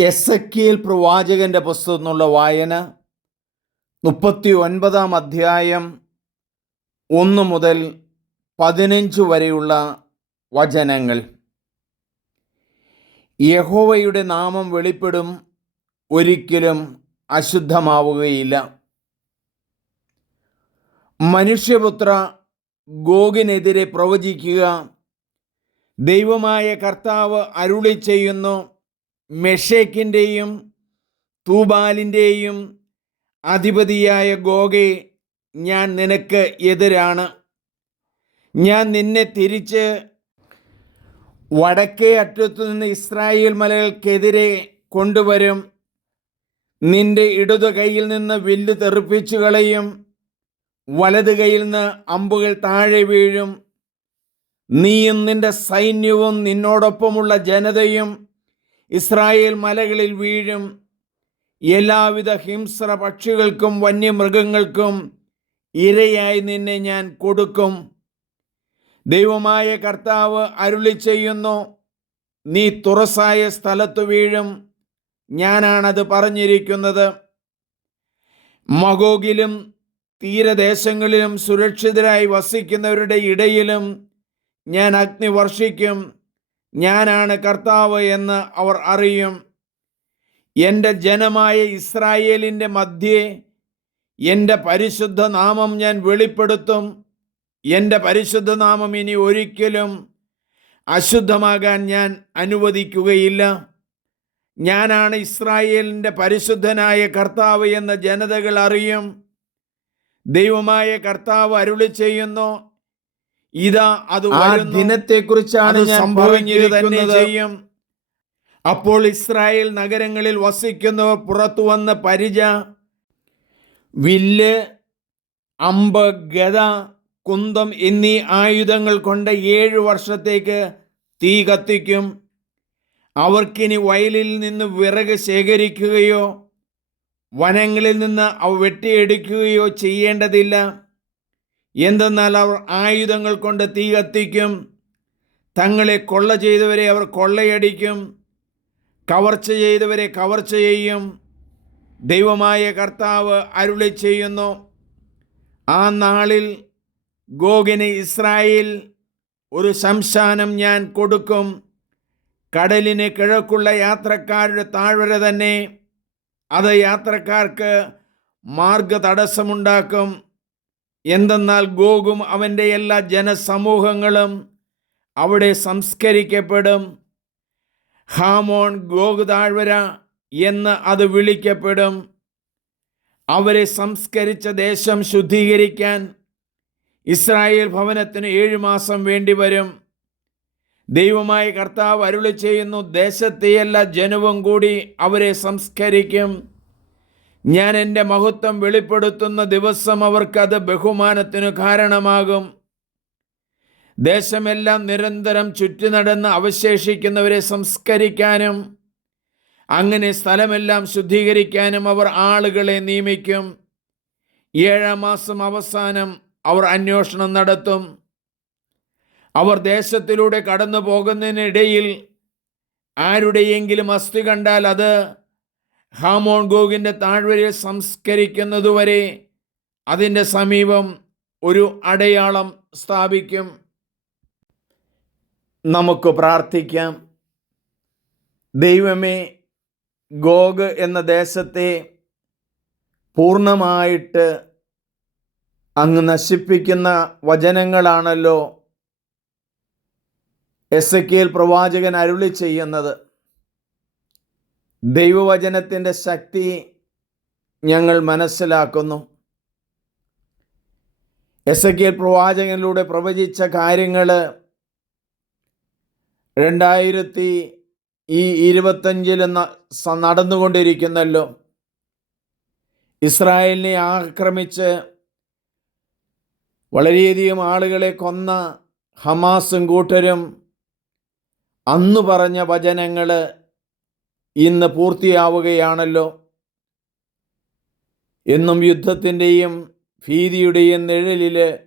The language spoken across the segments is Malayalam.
എസ് എ പ്രവാചകന്റെ പുസ്തകം എന്നുള്ള വായന മുപ്പത്തി ഒൻപതാം അധ്യായം ഒന്ന് മുതൽ പതിനഞ്ച് വരെയുള്ള വചനങ്ങൾ. യഹോവയുടെ നാമം വെളിപ്പെടും ഒരിക്കലും അശുദ്ധമാവുകയില്ല. മനുഷ്യപുത്ര ഗോഗിനെതിരെ പ്രവചിക്കുക ദൈവമായ കർത്താവ് അരുളി ചെയ്യുന്നു മെഷേക്കിന്റെയും തൂബാലിന്റെയും അധിപതിയായ ഗോഗെ ഞാൻ നിനക്ക് എതിരാണ്. ഞാൻ നിന്നെ തിരിച്ച് വടക്കേ അറ്റത്തു നിന്ന് ഇസ്രായേൽ മലകൾക്കെതിരെ കൊണ്ടുവരും. നിന്റെ ഇടതു കൈയിൽ നിന്ന് വില്ല് തെറിപ്പിച്ചു കളയും. വലത് കൈയിൽ നിന്ന് അമ്പുകൾ താഴെ വീഴും. നീയും നിന്റെ സൈന്യവും നിന്നോടൊപ്പമുള്ള ജനതയും ഇസ്രായേൽ മലകളിൽ വീഴും. എല്ലാവിധ ഹിംസ്ര പക്ഷികൾക്കും വന്യമൃഗങ്ങൾക്കും ഇരയായി നിന്നെ ഞാൻ കൊടുക്കും. ദൈവമായ കർത്താവ് അരുളി ചെയ്യുന്നു നീ തുറസായ സ്ഥലത്തു വീഴും. ഞാനാണത് പറഞ്ഞിരിക്കുന്നത്. മഗോഗിലും തീരദേശങ്ങളിലും സുരക്ഷിതരായി വസിക്കുന്നവരുടെ ഇടയിലും ഞാൻ അഗ്നി വർഷിക്കും. ഞാനാണ് കർത്താവ് എന്ന് അവർ അറിയും. എന്റെ ജനമായ ഇസ്രായേലിന്റെ മധ്യേ എന്റെ പരിശുദ്ധ നാമം ഞാൻ വെളിപ്പെടുത്തും. എന്റെ പരിശുദ്ധ നാമം ഇനി ഒരിക്കലും അശുദ്ധമാകാൻ ഞാൻ അനുവദിക്കുകയില്ല. ഞാനാണ് ഇസ്രായേലിന്റെ പരിശുദ്ധനായ കർത്താവ് എന്ന ജനതകൾ അറിയും. ദൈവമായ കർത്താവ് അരുളി ചെയ്യുന്നു ഇതാ അത് ദിനത്തെക്കുറിച്ചാണ് സംഭവിക്കുന്നത് ചെയ്യും. അപ്പോൾ ഇസ്രായേൽ നഗരങ്ങളിൽ വസിക്കുന്നവർ പുറത്തു വന്ന പരിച വില്ല് അമ്പ് ഗത കുന്തം എന്നീ ആയുധങ്ങൾ കൊണ്ട് ഏഴ് വർഷത്തേക്ക് തീ കത്തിക്കും. അവർക്കിനി വയലിൽ നിന്ന് വിറക് ശേഖരിക്കുകയോ വനങ്ങളിൽ നിന്ന് അവ വെട്ടിയെടുക്കുകയോ ചെയ്യേണ്ടതില്ല. എന്തെന്നാൽ അവർ ആയുധങ്ങൾ കൊണ്ട് തീ കത്തിക്കും. തങ്ങളെ കൊള്ള ചെയ്തവരെ അവർ കൊള്ളയടിക്കും. കവർച്ച ചെയ്തവരെ കവർച്ച ചെയ്യും. ദൈവമായ കർത്താവ് അരുളി ചെയ്യുന്നു. ആ നാളിൽ ഗോഗിന് ഇസ്രായേൽ ഒരു ശംശാനം ഞാൻ കൊടുക്കും. കടലിന് കിഴക്കുള്ള യാത്രക്കാരുടെ താഴ്വര തന്നെ. അത് യാത്രക്കാർക്ക് മാർഗ തടസ്സമുണ്ടാക്കും എന്തെന്നാൽ ഗോഗും അവന്റെ എല്ലാ ജനസമൂഹങ്ങളും അവിടെ സംസ്കരിക്കപ്പെടും. ഹാമോൺ ഗോഗ് താഴ്വര എന്ന് അത് വിളിക്കപ്പെടും. അവരെ സംസ്കരിച്ച ദേശം ശുദ്ധീകരിക്കാൻ ഇസ്രായേൽ ഭവനത്തിന് ഏഴു മാസം വേണ്ടി വരും. ദൈവമായി കർത്താവ് അരുളി ചെയ്യുന്നു ദേശത്തെ എല്ലാ ജനവും കൂടി അവരെ സംസ്കരിക്കും. ഞാൻ എന്റെ മഹത്വം വെളിപ്പെടുത്തുന്ന ദിവസം അവർക്കത് ബഹുമാനത്തിന് കാരണമാകും. ദേശമെല്ലാം നിരന്തരം ചുറ്റി നടന്ന് അവശേഷിക്കുന്നവരെ സംസ്കരിക്കാനും അങ്ങനെ സ്ഥലമെല്ലാം ശുദ്ധീകരിക്കാനും അവർ ആളുകളെ നിയമിക്കും. ഏഴാം മാസം അവസാനം അവർ അന്വേഷണം നടത്തും. അവർ ദേശത്തിലൂടെ കടന്നു പോകുന്നതിനിടയിൽ ആരുടെയെങ്കിലും അസ്ഥി കണ്ടാൽ അത് ഹാമോൺ ഗോഗിന്റെ താഴ്വരയിൽ സംസ്കരിക്കുന്നതുവരെ അതിന്റെ സമീപം ഒരു അടയാളം സ്ഥാപിക്കും. നമുക്ക് പ്രാർത്ഥിക്കാം. ദൈവമേ ഗോഗ് എന്ന ദേശത്തെ പൂർണമായിട്ട് അങ്ങ് നശിപ്പിക്കുന്ന വചനങ്ങളാണല്ലോ എസ് എ പ്രവാചകൻ അരുളി ചെയ്യുന്നത്. ദൈവവചനത്തിന്റെ ശക്തി ഞങ്ങൾ മനസ്സിലാക്കുന്നു. എസ് എ കെ പ്രവാചകനിലൂടെ പ്രവചിച്ച കാര്യങ്ങൾ രണ്ടായിരത്തി ഈ ഇരുപത്തഞ്ചിൽ നടന്നുകൊണ്ടിരിക്കുന്നല്ലോ. ഇസ്രായേലിനെ ആക്രമിച്ച് വളരെയധികം ആളുകളെ കൊന്ന ഹമാസും കൂട്ടരും അന്ന് പറഞ്ഞ വചനങ്ങൾ ഇന്ന് പൂർത്തിയാവുകയാണല്ലോ. എന്നും യുദ്ധത്തിന്റെയും ഭീതിയുടെയും നിഴലിൽ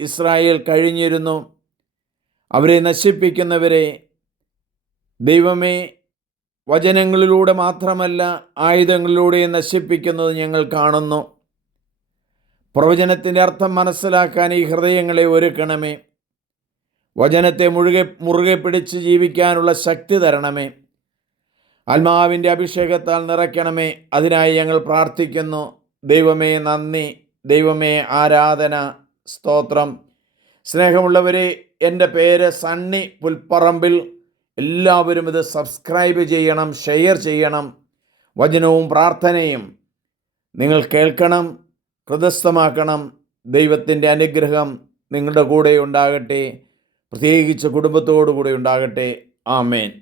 ഇസ്രായേൽ കഴിഞ്ഞിരുന്നു. അവരെ നശിപ്പിക്കുന്നവരെ ദൈവമേ വചനങ്ങളിലൂടെ മാത്രമല്ല ആയുധങ്ങളിലൂടെ നശിപ്പിക്കുന്നത് ഞങ്ങൾ കാണുന്നു. പ്രവചനത്തിന്റെ അർത്ഥം മനസ്സിലാക്കാൻ ഈ ഹൃദയങ്ങളെ ഒരുക്കണമേ. വചനത്തെ മുഴുകെ മുറുകെ പിടിച്ച് ജീവിക്കാനുള്ള ശക്തി തരണമേ. ആത്മാവിന്റെ അഭിഷേകത്താൽ നിറയ്ക്കണമേ. അതിനായി ഞങ്ങൾ പ്രാർത്ഥിക്കുന്നു. ദൈവമേ നന്ദി. ദൈവമേ ആരാധന. സ്തോത്രം. സ്നേഹമുള്ളവരെ എന്റെ പേര് സണ്ണി പുൽപ്പറമ്പിൽ. എല്ലാവരും ഇത് സബ്സ്ക്രൈബ് ചെയ്യണം ഷെയർ ചെയ്യണം. വചനവും പ്രാർത്ഥനയും നിങ്ങൾ കേൾക്കണം ഹൃദസ്ഥമാക്കണം ദൈവത്തിന്റെ അനുഗ്രഹം നിങ്ങളുടെ കൂടെ ഉണ്ടാകട്ടെ. പ്രത്യേകിച്ച് കുടുംബത്തോടു കൂടെ ഉണ്ടാകട്ടെ. ആമേൻ.